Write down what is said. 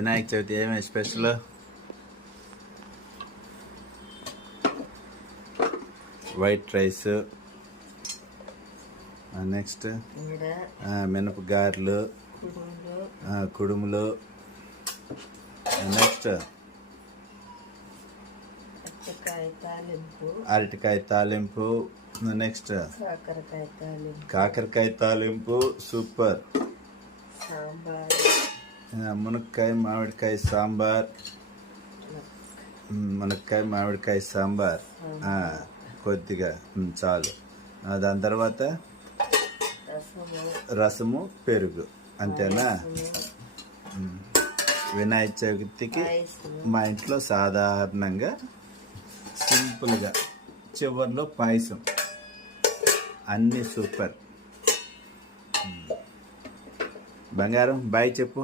వినాయక చవితి ఏమేమి special? White rice, next మినపగారెలు, కుడుములు, next అరటికాయ తాలింపు, నెక్స్ట్ కాకరకాయ తాలింపు, సూపర్. మునక్కాయ మామిడికాయ సాంబార్, మునక్కాయ మామిడికాయ సాంబార్ కొద్దిగా చాలు. దాని తర్వాత రసము, పెరుగు, అంతేనా? వినాయక చవితికి మా ఇంట్లో సాధారణంగా సింపుల్గా చివరిలో పాయసం. అన్నీ సూపర్. బంగారం బాయ్ చెప్పు.